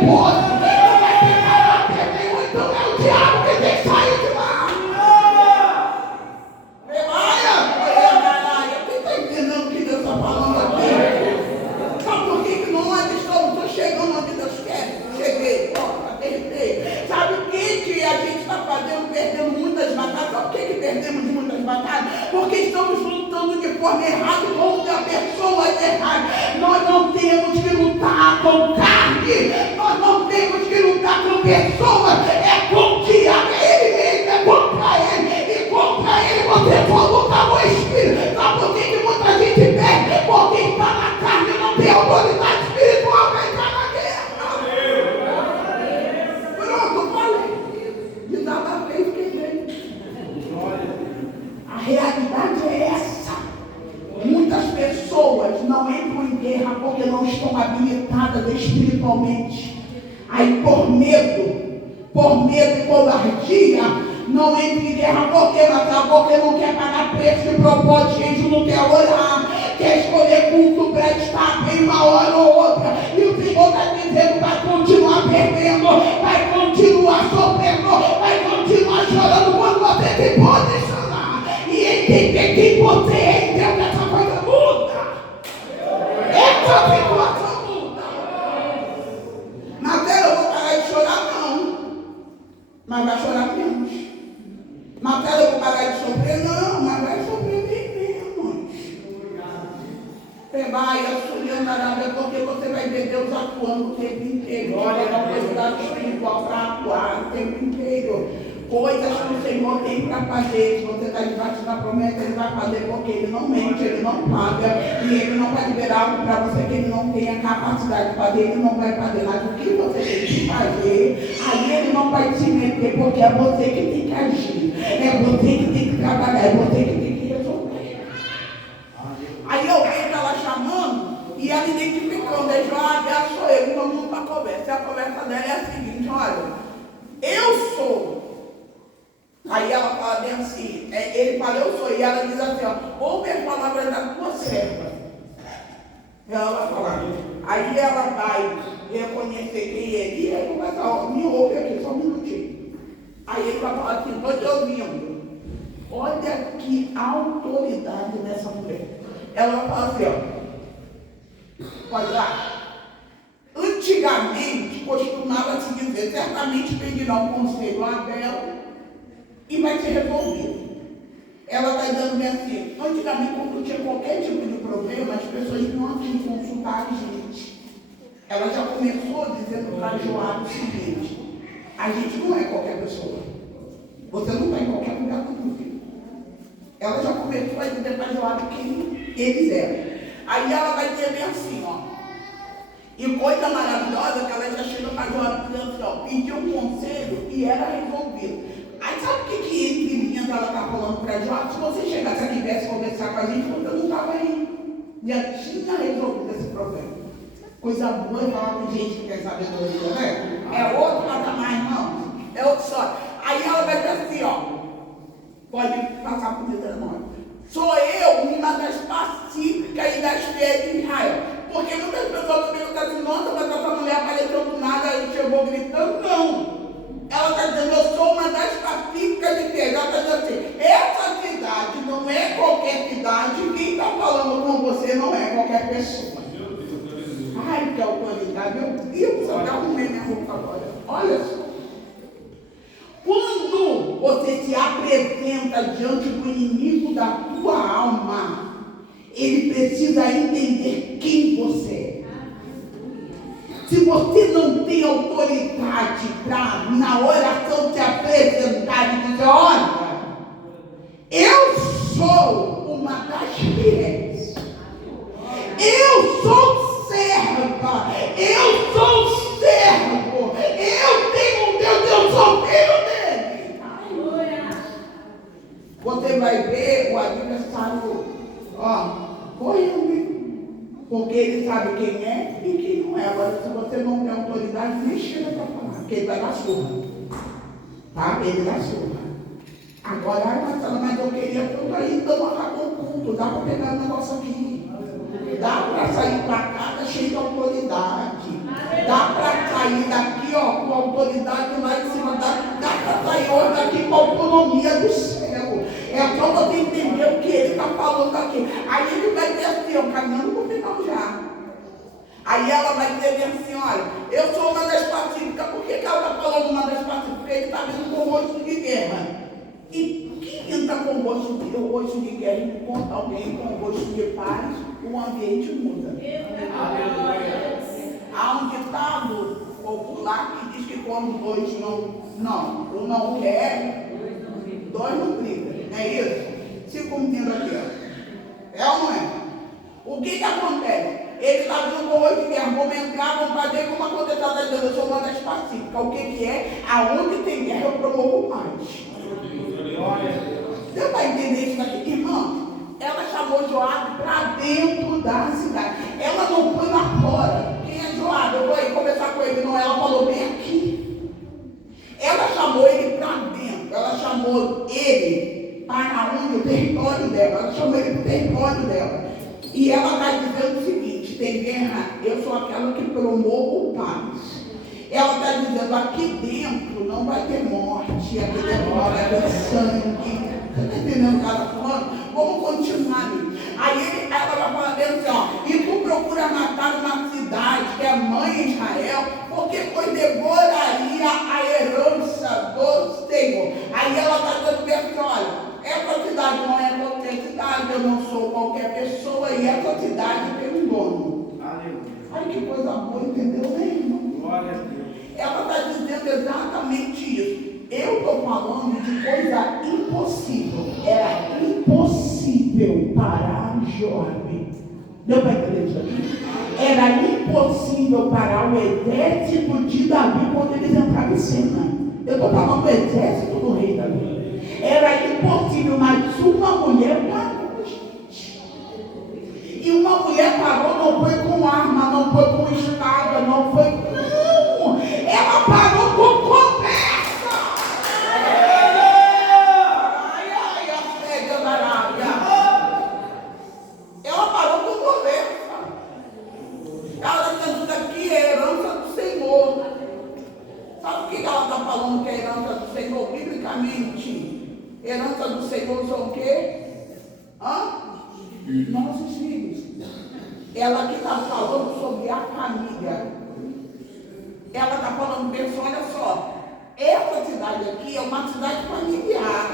lutar com carne, nós não temos que lutar com pessoas, é com o diabo, é ele mesmo, é contra ele, e contra ele você só luta com o Espírito. Sabe por que muita gente perde? Porque está na carne, não tem autoridade espiritual para entrar na guerra. Pronto, falei. Desabafei, fiquei. A realidade é essa. Muitas pessoas não entram em guerra porque não estão habilitadas espiritualmente. Aí por medo e covardia, não entra em guerra porque não quer pagar preço de propósito, gente não quer orar, quer escolher culto para estar bem uma hora ou outra. E o Senhor está dizendo, vai continuar perdendo, vai continuar sofrendo, vai continuar chorando quando você se posicionar e entender quem você é. Então essa coisa muda. Essa situação muda. Mas eu vou parar de chorar, não. Mas vai chorar menos. Mas eu vou parar de sofrer, não. Mas vai sofrer bem menos. Você vai assumindo nada porque você vai ver Deus atuando o tempo inteiro. Olha, a autoridade espiritual para atuar o tempo inteiro. Coisas que o Senhor tem para fazer. Se você está debaixo da promessa, Ele vai fazer porque Ele não mente, Ele não paga. E Ele não vai liberar algo para você que Ele não tem a capacidade de fazer. Ele não vai fazer nada. O que você tem que fazer, aí Ele não vai se meter, porque é você que tem que agir. É você que tem que trabalhar. É você que tem que resolver. Aí eu vejo ela chamando e ela identificando. Aí ela sou eu. Vamos para a conversa. E a conversa dela é a seguinte: olha, eu sou. Aí ela fala bem assim, ele fala, eu sou, e ela diz assim, ó, ouve as palavras da tua serva. Ela vai falar, aí ela vai reconhecer quem é, e ele vai falar, me ouve aqui, só um minutinho. Aí ele vai falar assim, estou te ouvindo. Olha que autoridade nessa mulher. Ela vai falar assim, ó, pode lá. Antigamente, costumava se dizer, certamente pedirá um conselho a Abel, e vai ser resolvido. Ela está dizendo bem assim, antigamente quando tinha qualquer tipo de problema, as pessoas não tinham que consultar a gente. Ela já começou dizendo para Joab o seguinte, a gente não é qualquer pessoa. Você não está em qualquer lugar do mundo. Ela já começou a dizer para Joab quem eles eram. Aí ela vai dizer bem assim, ó. E coisa maravilhosa que ela já chega para Joab dizendo assim, ó, pediu um conselho e era resolvido. Aí sabe o que entre linhas ela está falando para Joab? Se você chegasse aqui e viesse conversar com a gente, você não estava aí. Já tinha resolvido esse problema. Coisa boa é falar com gente que quer sabedoria, né? É outro patamar, não. É outro só. Aí ela vai dizer assim, ó. Pode passar por desenho. Sou eu uma das pacíficas e das fiéis de Israel. Porque muitas pessoas me perguntam assim, nossa, mas essa mulher apareceu do nada e chegou gritando. Não. Ela está dizendo, eu sou uma das pacíficas de Deus. Ela está dizendo assim, essa cidade não é qualquer cidade, quem está falando com você não é qualquer pessoa. Ai, que autoridade, meu Deus, eu já arrumei minha roupa agora. Olha só. Quando você se apresenta diante do inimigo da tua alma, ele precisa entender quem você é. Se você não tem autoridade para, na oração, se apresentar e dizer, olha, eu sou uma das fiéis, eu sou serva, eu sou servo, eu tenho um Deus, eu sou filho dele. Você vai ver o adversário, ó, correndo. Porque ele sabe quem é e quem não é. Agora, se você não tem autoridade, nem chega para falar, porque ele vai dar surra. Tá? Ele dá surra. Agora, Marcela, mas eu queria tudo aí, então acabou o culto. Dá para pegar um negócio aqui. Dá para sair para casa cheio de autoridade. Dá para sair daqui, ó, com autoridade lá em cima. Dá para sair hoje daqui com a autonomia do céu. É só você entender o que ele está falando aqui. Aí ele vai dizer assim, ó, caminhando para o final já. Aí ela vai dizer assim, olha, eu sou uma das pacíficas. Por que ela está falando uma das pacíficas? Ele está vindo com rosto de guerra. E quem entra com rosto de guerra e encontra alguém com rosto de paz, o ambiente muda. Há lá que diz que quando dois não, um não quer, dois não brigam. É isso? Se cumprindo aqui, ó. É ou não é? O que acontece? Ele está vindo com hoje guerra, vamos entrar, vamos fazer como aconteceu na Deus. Eu sou uma das pacíficas. O que é? Aonde tem guerra eu promovo paz. Você vai entender isso aqui, irmão? Ela chamou Joabe para dentro da cidade. Ela não foi lá fora. Quem é Joabe? Eu vou aí conversar com ele. Não, ela falou bem aqui. Ela chamou ele para dentro. Ela chamou ele para onde? O território dela. Ela chamou ele para o território dela. E ela está dizendo o seguinte: tem guerra, eu sou aquela que promovo paz. Ela está dizendo, aqui dentro não vai ter morte, aqui dentro não vai ter sangue. Você está entendendo o que ela está falando? Vamos continuar ali. Aí ela vai falando assim, ó, e tu procura matar uma cidade que é mãe de Israel, porque pois devoraria a herança do Senhor. Aí ela está dizendo assim, olha, essa cidade não é qualquer cidade, eu não sou qualquer pessoa, e essa cidade tem um dono. Ai, que coisa boa, entendeu, né, irmão? Glória a Deus. Ela está dizendo exatamente isso. Eu estou falando de coisa impossível. Era impossível parar Joabe. Deu para entender isso aqui? Era impossível parar o exército de Davi quando eles entraram em cena. Eu estou falando do exército do rei Davi. Era impossível, mas uma mulher parou, gente. E uma mulher parou, não foi com arma, não foi com espada, não foi com... Não! Ela parou com conversa! Ai, a cega da Arábia. Ela parou com conversa. Ela está dizendo aqui é herança do Senhor. Sabe o que ela está falando que é herança do Senhor? Biblicamente, herança do Senhor são o quê? Nossos filhos. Ela aqui está falando sobre a família. Ela está falando, pessoal, olha só, essa cidade aqui é uma cidade familiar.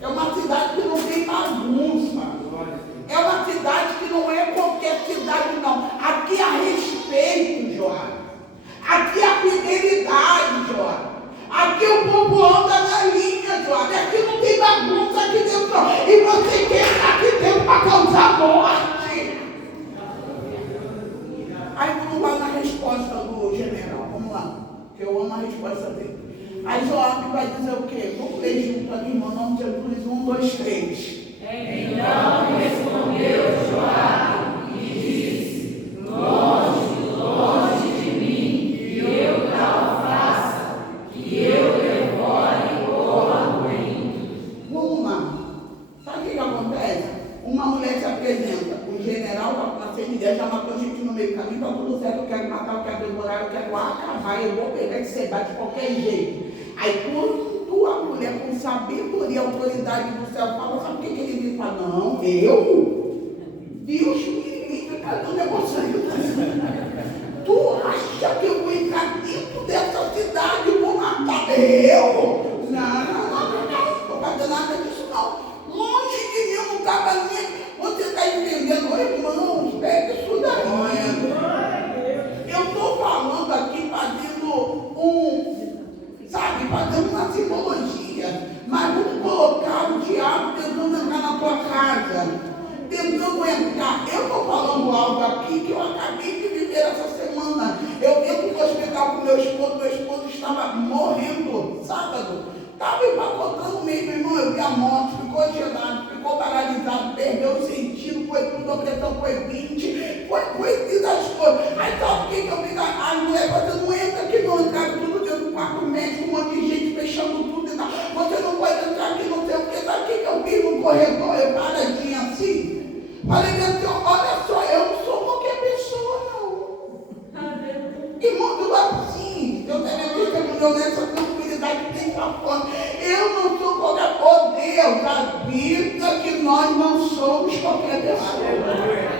É uma cidade que não tem bagunça. É uma cidade que não é qualquer cidade, não. Aqui há respeito, Joabe. Aqui há fidelidade, Joabe. Aqui o povo anda na linha, Joabe. Aqui não tem bagunça aqui dentro, não. E você quer estar aqui dentro para causar morte. Aí vamos lá na resposta do general. Vamos lá, que eu amo a resposta dele. Aí Joabe vai dizer o quê? Vamos ler junto aqui, irmão, nome de Jesus, 1, 2, 3. Então respondeu Joabe e disse: longe de mim, que eu tal faça, que eu devore ou aguente. Vamos lá. Sabe o que acontece? Uma mulher se apresenta, o general está com uma ideia, já matou gente no meio do caminho, está tudo certo, eu quero matar, eu quero demorar, eu quero acabar, eu vou pegar esse sebate de qualquer jeito. Aí quando a mulher com sabedoria, autoridade do céu fala, sabe o que ele diz? Fala, não, eu? Deus me livre, cadê o negócio aí? Tu acha que eu vou entrar dentro dessa cidade e vou matar? Eu? Não estou fazendo nada disso não. Longe de mim, eu não estava nem... Você está entendendo, irmãos? Pega isso daí. Eu estou falando aqui, fazendo fazendo uma simbologia. Mas vamos colocar o diabo tentando entrar na tua casa. Tentando entrar. Eu estou falando algo aqui que eu acabei de viver essa semana. Eu dentro do hospital com meu esposo estava morrendo sábado. Estava empacotando mesmo, irmão, eu vi a morte, ficou gelado, ficou paralisado, perdeu o sentido, foi tudo, a pressão foi 20, foi das coisas. Aí sabe o que eu fiz? A mulher, você não entra aqui não, entraram tudo dentro do quarto médico, um monte de gente fechando tudo e tal. Você não pode entrar aqui, não sei o que, sabe o que eu fiz no corredor, eu paradinha assim? Falei assim, olha só, eu não sou qualquer pessoa, não. Irmão, tudo assim, eu tenho visto nessa tranquilidade que tem pra fora. Eu não sou qualquer, oh Deus, avisa que nós não somos qualquer pessoa.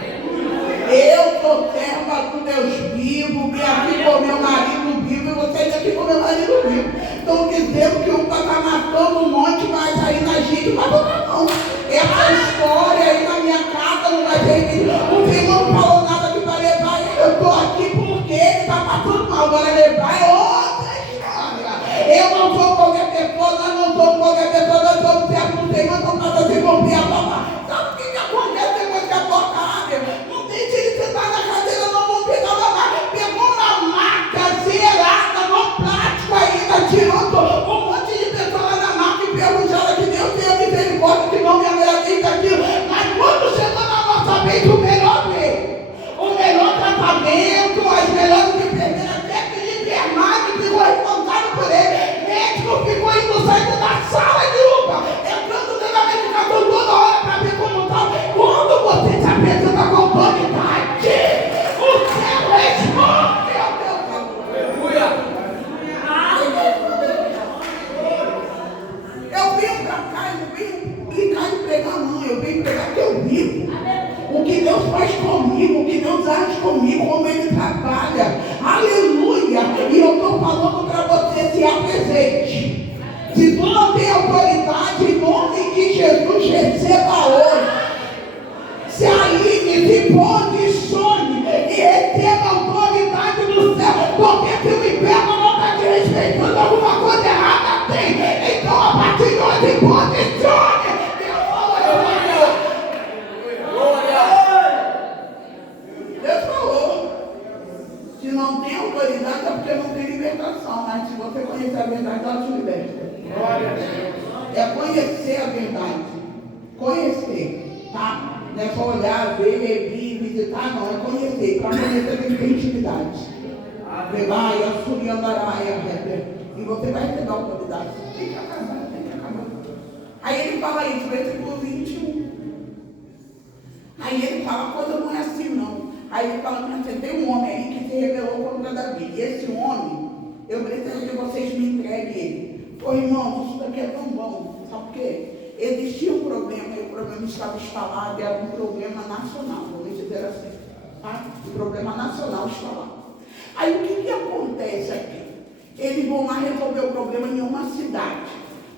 Eu sou serva do Deus vivo, vim aqui com meu marido vivo, e vocês aqui com meu marido vivo. Estão dizendo que um está matando um monte, mas aí na gente vai botar não. Essa história aí na minha casa não vai ter. O Senhor não falou nada que vai levar ele. Eu estou aqui porque ele está matando mal. Agora levar é pessoa, nós não somos qualquer pessoa, nós somos servos do Senhor, não precisa se cumprir a palavra. Sabe o que acontece depois que a porta abre? Não deixa ele sentar na cadeira, não vão pegar uma maca. Pegou uma maca zerada no plástico ainda, tirando um monte de pessoas lá na maca e perguntaram que Deus tenha misericórdia, que não me agradece aquilo. Mas quando chegou na nossa vez, o melhor veio. O melhor tratamento, as melhores enfermeiras, técnicas de enfermagem ficou responsável por ele. Médico ficou indo saindo da sala de UPA, entrando dentro da medicação toda hora para ver como está. Quando você se apresenta com autoridade, o céu responde. Aleluia. Eu venho para cá, eu não venho brincar de pregar, não. Eu venho pregar que eu vivo. O que Deus faz comigo, o que Deus age comigo, como Ele trabalha. Aleluia! E eu estou falando para você, se apresente. Se tu não tem autoridade, em nome de Jesus, receba hoje. Se alinhe, se posicione e receba a autoridade do céu. Porque se o inferno não está te respeitando, alguma coisa errada tem. Então, a partir de hoje, posicione. Deus falou Deus falou. Se não tem autoridade é porque não tem libertação. Mas se você conhecer a verdade, ela te liberta. É conhecer a verdade. Conhecer, tá? Não é só olhar, ver, vir, visitar, não. É conhecer. Para conhecer tem que ter intimidade. Vai, assumir, andará, e você vai receber a autoridade. Tem que acabar, tem que acabar. Aí ele fala isso, versículo 21. Aí ele fala, a coisa não é assim não. Aí ele fala assim, tem um homem aí que se rebelou contra Davi. E esse homem, eu preciso que vocês me entreguem ele. Ô irmãos, isso daqui é tão bom. Sabe por quê? Existia um problema, e o problema estava instalado, era um problema nacional, vamos dizer assim. Tá? O problema nacional instalado. Aí o que acontece aqui? Eles vão lá resolver o problema em uma cidade.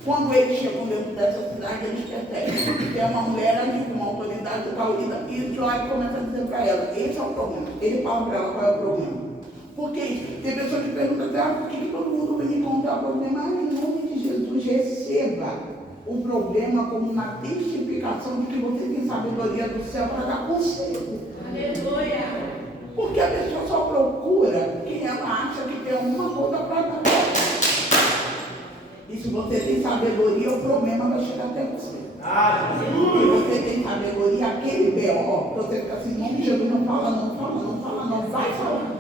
Quando eles chegam dentro dessa cidade, eles percebem que é uma mulher ali com uma autoridade taurina e Joabe começa a dizer para ela, esse é o problema. Ele fala para ela qual é o problema. Porque tem pessoas que perguntam, por que todo mundo vem me contar o problema? Em nome de Jesus, receba o problema como uma testificação de que você tem sabedoria do céu para dar conselho. Aleluia. Porque a pessoa só procura quem ela acha que tem alguma coisa para dar. E se você tem sabedoria, o problema vai chegar até você. Se você tem sabedoria, aquele B.O., você fica assim, não, Jesus, não fala, vai falar.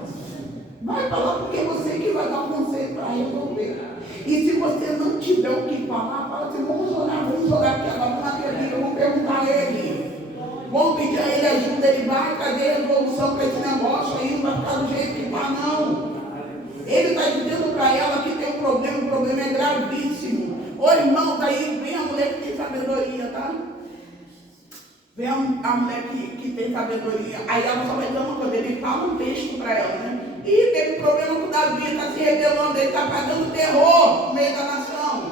Vai falar porque você que vai dar um conselho para resolver. E se você não tiver o que falar, fala assim, vamos orar aqui agora, vamos abrir, vamos perguntar a ele. Vamos pedir a ele ajuda, ele vai, cadê a resolução para esse negócio aí, não vai ficar do jeito que está, não. Ele está dizendo para ela que tem um problema, o problema é gravíssimo. Ô irmão, daí vem a mulher que tem sabedoria, tá? Vem a mulher que tem sabedoria. Aí ela só vai dizer uma coisa, ele fala um texto para ela, né? E teve problema com Davi, está se rebelando, ele está fazendo terror no meio da nação.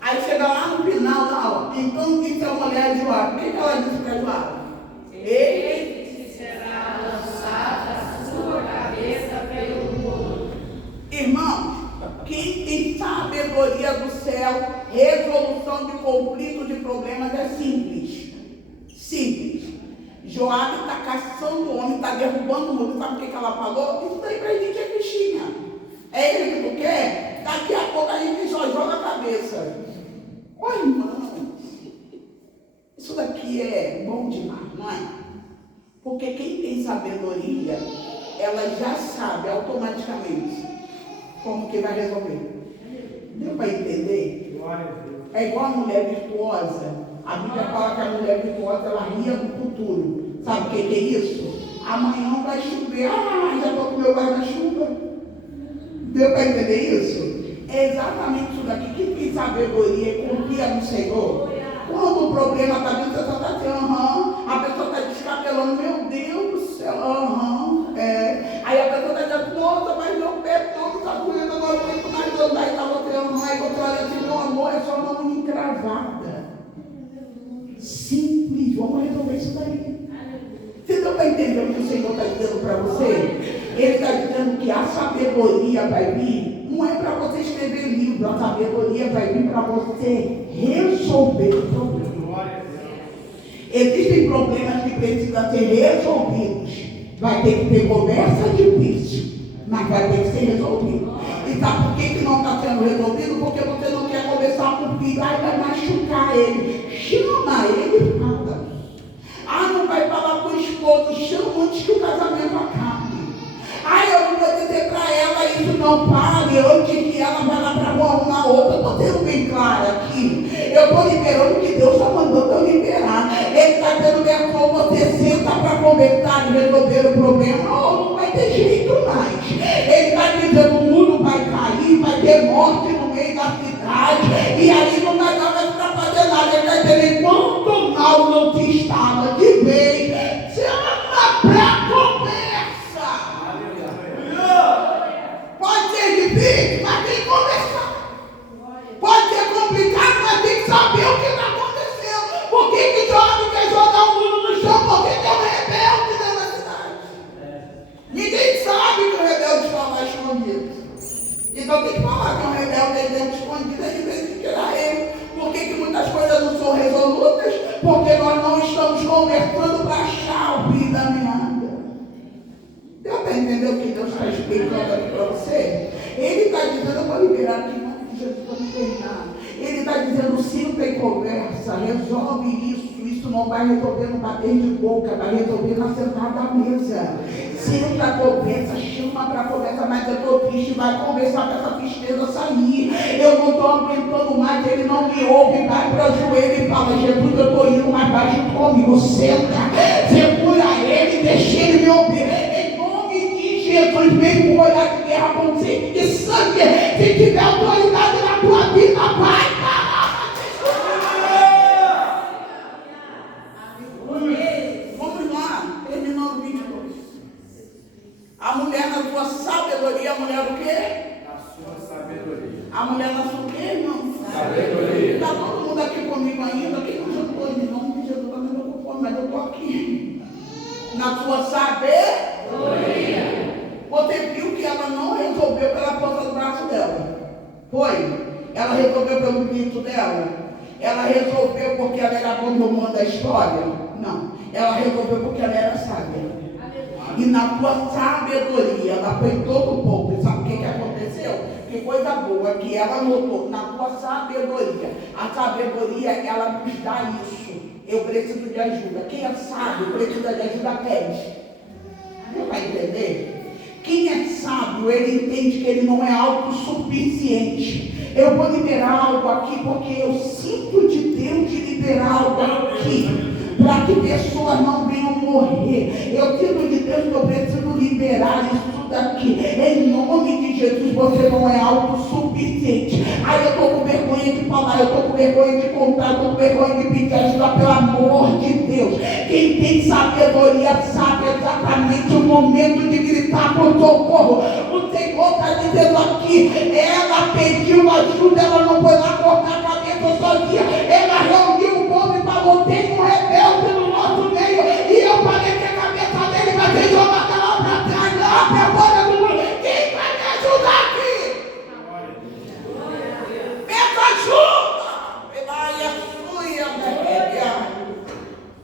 Aí chega lá no final, lá, ó. Então disse a mulher de Joabe. O que ela disse para Joabe? Ele será lançado a sua cabeça pelo muro. Irmãos, quem tem sabedoria do céu, resolução de conflito, de problemas é simples. Simples. Joabe está caçando o homem, está derrubando o muro. Sabe o que ela falou? Isso daí pra gente é fichinha. É ele que tu quer? Daqui a pouco a gente só joga a cabeça. Ô irmão, isso daqui é bom demais, não é? Porque quem tem sabedoria, ela já sabe automaticamente como que vai resolver. Deu para entender? É igual a mulher virtuosa. A Bíblia fala que a mulher virtuosa, ela ria do futuro. Sabe o que é isso? Amanhã vai chover. Já estou com meu guarda-chuva. Deu para entender isso? É exatamente isso daqui. Quem tem sabedoria e confia no Senhor, quando o problema está vindo, você só está assim, a pessoa está descabelando, meu Deus do céu, Aí a pessoa está dizendo, nossa, mas meu pé todo está doendo, eu não aguento mais andar, e está você, aí você olha assim, meu amor, é só uma unha encravada. Simples, vamos resolver isso daí. Você não vai entender o que o Senhor está dizendo para você? Ele está dizendo que a sabedoria vai vir Não é para você escrever livro, a sabedoria vai vir para você resolver o problema. Existem problemas que precisam ser resolvidos. Vai ter que ter conversa difícil, mas vai ter que ser resolvido. E sabe por que não está sendo resolvido? Porque você não quer conversar com o filho, aí vai machucar ele. Chama ele e fala. Não vai falar com o esposo, chama antes que o casamento acabe. Eu não vou dizer para ela isso, não pare, antes que ela vá lá para arrumar outra. Eu estou sendo bem clara aqui. Eu estou liberando o que Deus está mandando eu liberar. Ele está dizendo mesmo, você senta para conversar e resolver o problema. Não vai ter jeito mais. Ele está dizendo, o muro vai cair, vai ter morte no meio da cidade. E aí não vai dar mais para fazer nada. Ele está dizendo, enquanto mal não te instala de vez, chama para conversa. Pode ser difícil, mas tem que conversar. Pode ser complicado, mas tem que saber o que está acontecendo. Por que jovem quer jogar o mundo no chão? Porque tem um rebelde dentro da cidade. Ninguém sabe que o rebelde está lá escondido. Então tem que falar que um rebelde aí dentro escondido, a gente tem que tirar ele. Por que muitas coisas não são resolutas? Porque nós não estamos conversando para achar o fim da meada. Deu para entender o que Deus está explicando aqui para você? Ele está dizendo, eu vou liberar aqui em nome de Jesus para me terminar. Ele está dizendo, se não tem conversa, resolve isso. Isso não vai resolver no bater de boca, vai resolver na sentada à mesa. Senta a conversa, chama para conversa, mas eu estou triste, vai conversar para essa tristeza sair. Eu não estou aguentando mais, ele não me ouve, vai para o joelho e fala, Jesus, eu estou indo, mas vai junto comigo, senta, segura ele, deixa ele me ouvir. Jesus veio com olhar de guerra, com sede de sangue. Se tiver autoridade na tua vida, vai, caramba! Vamos lá, terminando o 22. A mulher na sua sabedoria, a mulher o quê? Na sua sabedoria. A mulher na sua o quê, irmão? Sabedoria. Está todo mundo aqui comigo ainda? Quem não jantou em nome de Jesus, está me ocupando, mas eu estou aqui. Na sua sabedoria. Você viu que ela não resolveu pela força do braço dela? Foi? Ela resolveu pelo grito dela? Ela resolveu porque ela era bom no da história? Não. Ela resolveu porque ela era sábia. E na sua sabedoria, ela foi todo pouco. E sabe o que aconteceu? Que coisa boa que ela notou. Na sua sabedoria. A sabedoria, ela nos dá isso. Eu preciso de ajuda. Quem é sábio precisa de ajuda, pede. Não vai entender? Quem é sábio, ele entende que ele não é autossuficiente. Eu vou liberar algo aqui porque eu sinto de Deus de liberar algo aqui. Para que pessoas não venham morrer. Eu sinto de Deus que eu preciso liberar isso daqui. Em nome de Jesus, você não é autossuficiente. Aí eu estou com vergonha de falar, eu estou com vergonha de contar, eu estou com vergonha de pedir ajuda, pelo amor de Deus. Quem tem sabedoria sabe exatamente o momento de gritar por socorro. O Senhor está dizendo aqui, ela pediu ajuda, ela não foi lá cortar a cabeça sozinha. Ela reuniu o povo e falou, tem um rebelde no nosso meio. E eu falei que a cabeça dele vai ser jogada lá para trás, lá para fora do mundo. Quem vai me ajudar aqui? Peça ajuda!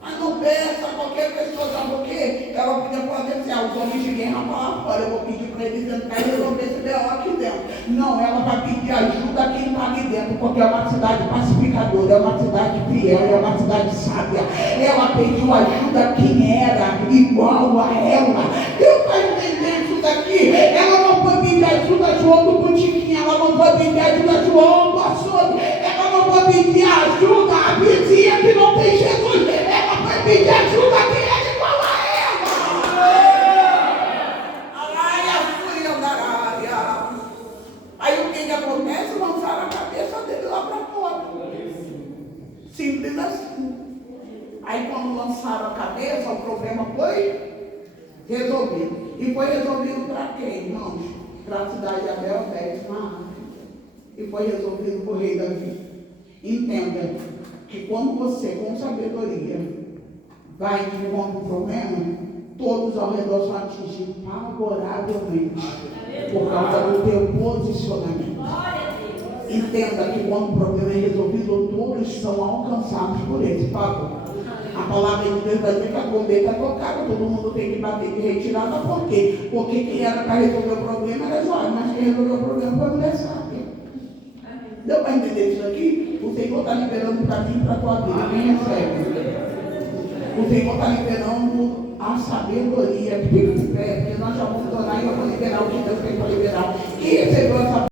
Mas não peça qualquer pessoa, sabe por quê? Ela podia fazer assim, os homens de guerra falar fora. Eu vou pedir para eles entrar e resolver esse B.O. aqui dentro. Não, ela vai pedir ajuda a quem está ali dentro, porque é uma cidade pacificadora, é uma cidade fiel, é uma cidade sábia. Ela pediu ajuda a quem era igual a ela. Deus vai entender isso daqui. Ela não foi pedir ajuda a João do Botiquim, ela não foi pedir ajuda a João do Açougue, ela não foi pedir ajuda a vizinha que não tem Jesus, ela foi pedir ajuda a quem é igual a ela. Aí o que acontece? Lançaram a cabeça dele lá para fora. Simples assim. Aí quando lançaram a cabeça, o problema foi resolvido. E foi resolvido para quem, irmãos? Para a cidade de Abel, 10 na África. E foi resolvido por rei Davi. Entenda que quando você, com sabedoria, vai e encontra um problema, todos ao redor são atingidos favoravelmente por causa do teu posicionamento. Entenda que quando o problema é resolvido, todos são alcançados por esse favor. A palavra de Deus vai dizer que a trombeta é tocada, todo mundo tem que bater de retirada. Por quê? Porque quem era para resolver o problema era Jó, mas quem resolveu o problema foi a mulher sábia. Deu para entender isso aqui? O Senhor está liberando o caminho para a tua vida. Quem recebe? O Senhor está liberando a sabedoria. Fica de pé, porque nós já vamos orar e eu vou liberar o que Deus tem para liberar. Quem recebeu essa